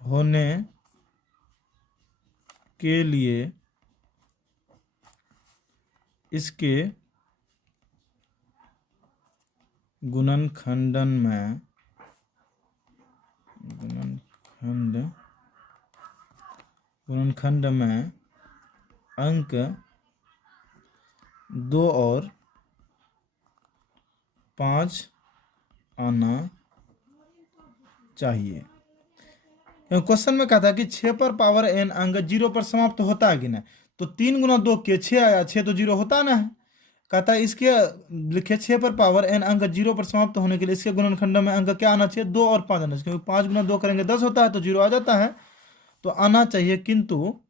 होने के लिए इसके गुणनखंड में अंक 2 और 5 आना चाहिए। क्वेश्चन में कहा था कि 6 पर पावर n अंक 0 पर समाप्त होता है कि नहीं, तो 3 गुना 2 के 6 आया, 6 तो 0 होता ना है। कहता है इसके लिखे 6 पर पावर n अंक 0 पर समाप्त होने के लिए इसके गुणनखंड में अंक क्या आना चाहिए, 2 और 5 आना चाहिए, क्योंकि 5 गुना 2 करेंगे 10 होता है, तो 0 आ जाता है, तो आना चाहिए। किंतु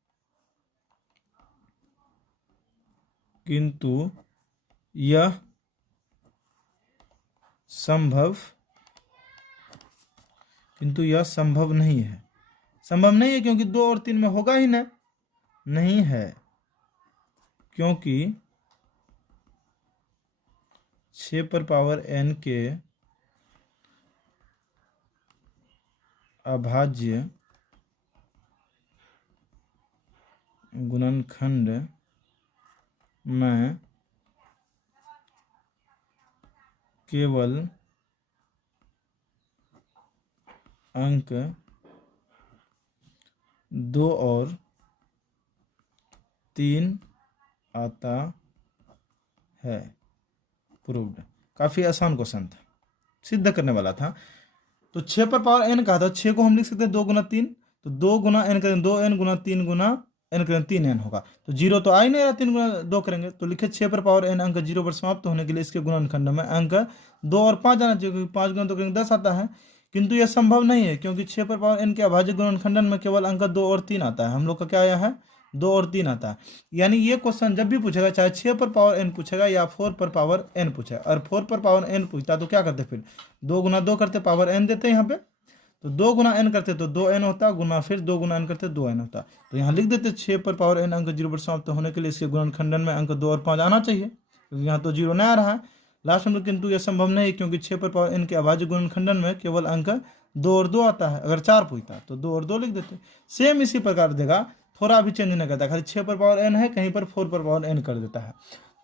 यह संभव नहीं है। संभव नहीं है क्योंकि 2 और 3 में होगा ही नहीं है, क्योंकि 6 पर पावर n के अभाज्य गुणनखंड में केवल अंक 2 और 3 आता है। प्रूव्ड। काफ़ी आसान क्वेश्चन था, सिद्ध करने वाला था। तो 6 पर पावर n कहा था, 6 को हम लिख सकते हैं 2 गुना 3, तो 2 गुना n करेंगे 2n गुना 3 गुना n करेंगे 3n होगा, तो 0 तो आ ही नहीं रहा, 3 गुना 2 करेंगे तो लिखे 6 पर पावर n अंक 0 पर समाप्त होने के लिए इसके गुणनखंड में अंक 2 और 5 आना चाहिए, क्योंकि 5 गुना 2 करेंगे 10 आता है। किंतु यह संभव नहीं है क्योंकि 6 पर पावर n के अभाज्य गुणनखंडन में केवल अंक 2 और 3 आता है। हम लोग का क्या आया है, 2 और 3 आता है। यानी ये क्वेश्चन जब भी पूछेगा, चाहे 6 पर पावर n पूछेगा या 4 पर पावर n पूछेगा, और 4 पर पावर n पूछता तो क्या करते, फिर 2 गुना 2 करते, पावर n देते यहाँ पे, तो 2 गुना n करते तो 2n होता, गुना फिर 2 गुना n करते 2n होता, तो यहाँ लिख देते 6 पर पावर n अंक 0 पर समाप्त होने के लिए इसके गुणनखंडन में अंक 2 और 5 आना चाहिए, क्योंकि यहाँ तो 0 नहीं आ रहा है लास्ट में। किंतु यह संभव नहीं क्योंकि 6 पर पावर n के अभाज्य गुणनखंडन में केवल अंक 2 और 2 आता है। अगर 4 पूछता तो 2 और 2 लिख देते। सेम इसी प्रकार देगा, थोड़ा भी चेंज नहीं करता, खाली 6 पर पावर n है, कहीं पर 4 पर पावर n कर देता है।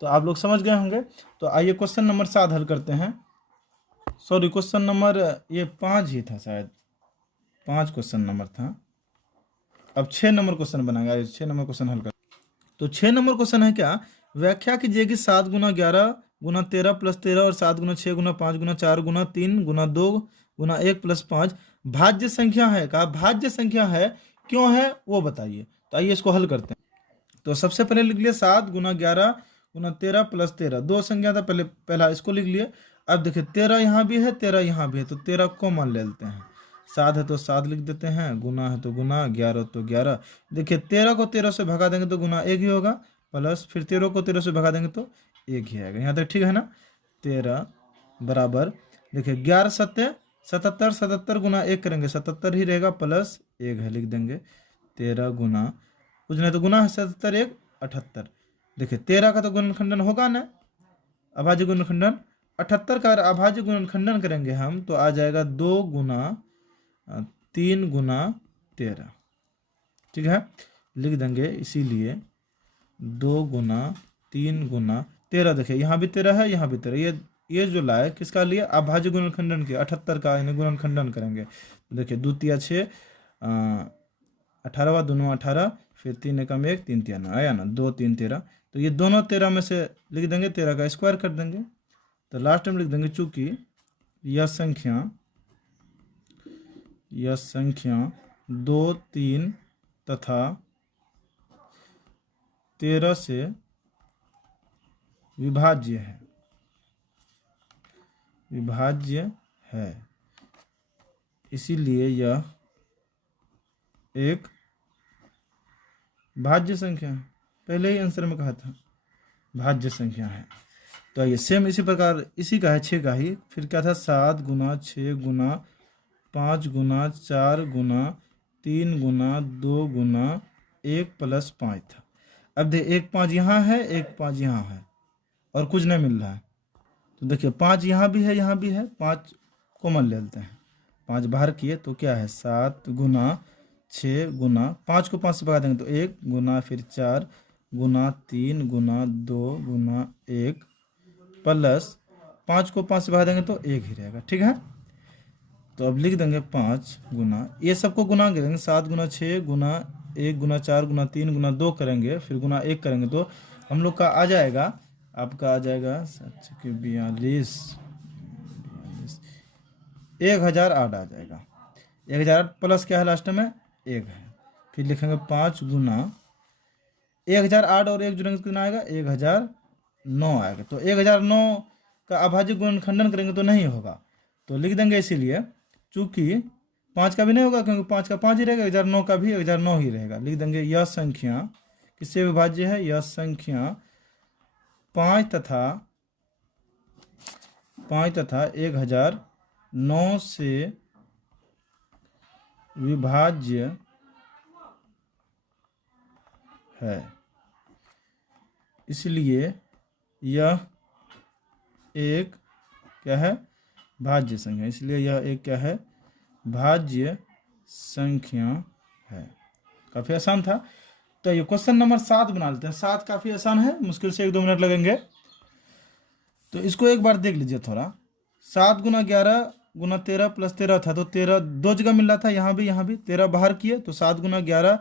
तो आप लोग समझ गए होंगे। तो आइए क्वेश्चन नंबर 7 हल करते हैं। सॉरी, क्वेश्चन नंबर ये 5 ही था शायद, 5 क्वेश्चन नंबर था। अब 6 नंबर क्वेश्चन बनाएगा, 6 नंबर क्वेश्चन हल कर। तो 6 नंबर क्वेश्चन है क्या, व्याख्या कीजिए कि 7 गुना 11 गुना 13 प्लस 13 और 7 गुना 6 गुना 5 गुना 4 गुना 3 गुना 2 गुना 1 प्लस 5 भाज्य संख्या है। कहा भाज्य संख्या है, क्यों है वो बताइए। तो आइए इसको हल करते हैं। तो सबसे पहले लिख लिए 7 गुना 11 गुना 13 प्लस 13, दो संख्या था, पहला इसको लिख लिए। अब देखिए 13 यहाँ भी है 13 यहाँ भी है, तो 13 कॉमन ले लेते हैं। 7 है तो 7 लिख देते हैं, गुना है तो गुना, 11 तो 11। देखिए 13 को 13 से भगा देंगे तो गुना 1 ही होगा, प्लस फिर 13 को 13 से भगा देंगे तो 1 ही आएगा। यहाँ तक ठीक है ना। 13 बराबर देखिए 11 सत्य 77, 77 गुना 1 करेंगे 77 ही रहेगा, प्लस 1 है लिख देंगे। 13 गुना कुछ नहीं तो गुना है 77 1 78। देखिए 13 का तो गुणनखंडन होगा ना, अभाज्य गुणनखंडन। 78 का अभाज्य गुणनखंडन करेंगे हम तो आ जाएगा 2 गुना 3 गुना 13। ठीक है, लिख देंगे इसीलिए 2 गुना 3 गुना 13। देखिए यहाँ भी 13 है यहाँ भी 13, ये जो लाए किसका लिए, अभाज्य गुणनखंडन के 78 का यानी गुणनखंडन करेंगे। तो देखिए 2 तिया 6 18 दोनों 18, फिर 3 एकम 1 3 तिया 9 आया ना, 2 3 13। तो ये दोनों 13 में से लिख देंगे 13 का स्क्वायर कर देंगे। तो लास्ट में लिख देंगे चूंकि यह संख्या 2 3 तथा 13 से विभाज्य है, इसीलिए यह एक भाज्य संख्या है। पहले ही आंसर में कहा था भाज्य संख्या है। तो ये सेम इसी प्रकार इसी का है 6 का ही। फिर क्या था 7 गुना 6 गुना 5 गुना 4 गुना 3 गुना 2 गुना 1 प्लस 5 था। अब देखिए 1 5 यहाँ है 1 5 यहाँ है और कुछ नहीं मिल रहा है। तो देखिए 5 यहाँ भी है यहाँ भी है, 5 कॉमन ले लेते हैं। 5 बाहर किए तो क्या है 7 गुना 6 गुना 5 को 5 से भगा देंगे तो 1 गुना फिर 4 गुना 3 गुना 2 गुना 1 प्लस 5 को 5 से भगा देंगे तो 1 ही रहेगा। ठीक है, तो अब लिख देंगे 5 गुना, ये सबको गुना करेंगे 7 गुना 6 गुना 1 गुना 4 गुना 3 गुना 2 करेंगे, फिर गुना 1 करेंगे तो हम लोग का आ जाएगा, आपका आ जाएगा 42 1008 आ जाएगा। 1008 प्लस क्या है लास्ट में 1 है। फिर लिखेंगे 5 गुना 1008 और 1 जुड़ेंगे कितना आएगा 1009 आएगा। तो 1009 का अभाज्य गुणनखंडन करेंगे तो नहीं होगा, तो लिख देंगे इसीलिए चूंकि 5 का भी नहीं होगा क्योंकि 5 का 5 ही रहेगा, 1009 का भी 1009 ही रहेगा। लिख देंगे यह संख्या किससे विभाज्य है, यह संख्या 5 तथा 1009 से विभाज्य है, इसलिए यह एक क्या है भाज्य संख्या, इसलिए यह एक क्या है भाज्य संख्या है। काफी आसान था। तो ये क्वेश्चन नंबर 7 बना लेते हैं। 7 काफी आसान है, मुश्किल से 1-2 मिनट लगेंगे। तो इसको एक बार देख लीजिए थोड़ा। 7 गुना 11 गुना 13 प्लस 13 था, तो 13 दो जगह मिल रहा था, यहाँ भी 13 बाहर किए तो 7 गुना 11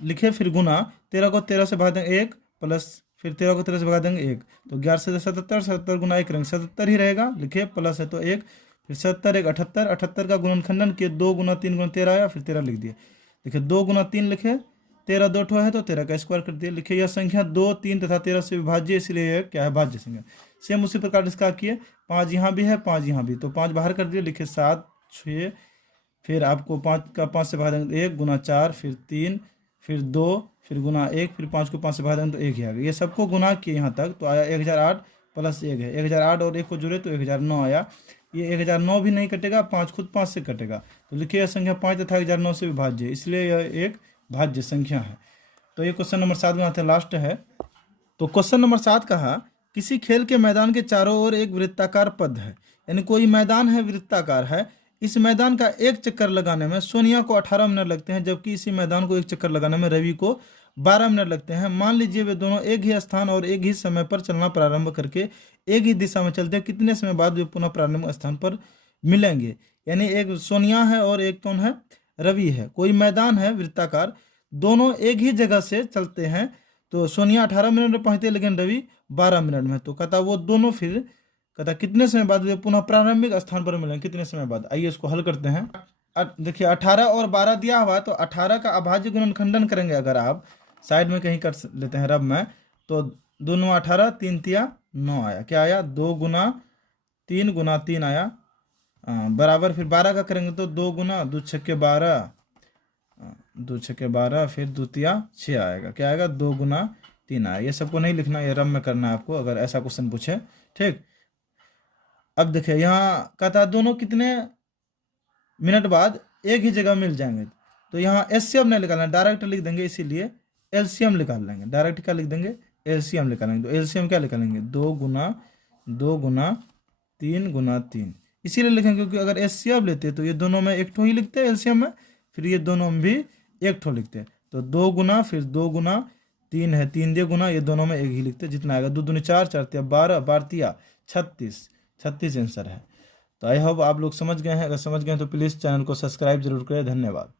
लिखे, फिर गुना 13 को 13 से भगा देंगे 1 प्लस फिर 13 को 13 से भगा देंगे 1, तो 11 से 77 77 गुना 1 करेंगे 77 ही रहेगा, लिखे प्लस है तो 1 फिर 77 1 78 78 का गुणनखंडन किए 2 गुना 3 गुना 13 आया, फिर 13 लिख दिए। देखिए 2 गुना 3 लिखे, 13 दो ठो है तो 13 का स्क्वायर कर दिए। लिखिए यह संख्या 2 3 तथा 13 से विभाज्य, इसलिए यह क्या है भाज्य संख्या। सेम उसी प्रकार इसका किए, 5 यहाँ भी है 5 यहाँ भी, तो 5 बाहर कर दिए। लिखे 7 6 फिर आपको 5 का 5 से भगा देंगे 1 गुना 4 फिर 3 फिर 2 फिर गुना 1 फिर 5 को 5 से भगा देंगे तो 1 ही आ गया। ये सबको गुना किए यहाँ तक तो आया 1008 प्लस 1 है, 1008 और 1 को जुड़े तो 1009 आया। ये 1009 भी नहीं कटेगा, 5 खुद 5 से कटेगा, तो लिखिए यह संख्या 5 तथा 1009 से विभाज्य, इसलिए यह एक भाज्य संख्या है। तो ये क्वेश्चन नंबर 7 बनाते हैं, लास्ट है। तो क्वेश्चन नंबर 7 कहा किसी खेल के मैदान के चारों ओर एक वृत्ताकार पद है, यानी कोई मैदान है वृत्ताकार है, इस मैदान का एक चक्कर लगाने में सोनिया को 18 मिनट लगते हैं, जबकि इसी मैदान को एक चक्कर लगाने में रवि को 12 मिनट लगते हैं। मान लीजिए वे दोनों एक ही स्थान और एक ही समय पर चलना प्रारंभ करके एक ही दिशा में चलते हैं, कितने समय बाद वे पुनः प्रारंभिक स्थान पर मिलेंगे। यानी एक सोनिया है और एक कौन है रवि है, कोई मैदान है वृत्ताकार, दोनों एक ही जगह से चलते हैं, तो सोनिया 18 मिनट में पहुंचते लेकिन रवि 12 मिनट में। तो कहता वो दोनों फिर कहता कितने समय बाद वे पुनः प्रारंभिक स्थान पर मिलेंगे, कितने समय बाद। आइए इसको हल करते हैं। देखिए 18 और 12 दिया हुआ है, तो 18 का अभाज्य गुणनखंडन करेंगे अगर आप साइड में कहीं कर लेते हैं रब में, तो 2 9 18, 3 तिया 9 आया। क्या आया? 2 गुना 3 आया, बराबर। फिर 12 का करेंगे तो 2 गुना 2 छक्के 12, 2 छक्के 12, फिर 2 तिया 6 आएगा। क्या आएगा? 2 गुना 3 आया। ये सबको नहीं लिखना, ये रब में करना है आपको अगर ऐसा क्वेश्चन पूछे, ठीक। अब देखिए यहाँ कहता है दोनों कितने मिनट बाद एक ही जगह मिल जाएंगे। तो यहाँ एलसीएम नहीं निकालना, डायरेक्ट लिख देंगे, इसीलिए एलसीएम निकाल लेंगे। डायरेक्ट क्या लिख देंगे? एलसीएम निकालेंगे। तो एलसीएम क्या निकालेंगे? 2 गुना 3 गुना 3, इसीलिए लिखेंगे क्योंकि अगर एलसीएम लेते तो ये दोनों में एक ठो ही लिखते हैं एलसीएम में, फिर ये दोनों में भी एक ठो लिखते हैं। तो 2 गुना फिर 2 गुना 3 है, 3 दे गुना, ये दोनों में एक ही लिखते हैं। जितना आएगा 2 दूनी 4, 4 तिया 12, 12 तिया 36, 36 आंसर है। तो आई होप आप लोग समझ गए हैं। अगर समझ गए हैं तो प्लीज़ चैनल को सब्सक्राइब जरूर करें। धन्यवाद।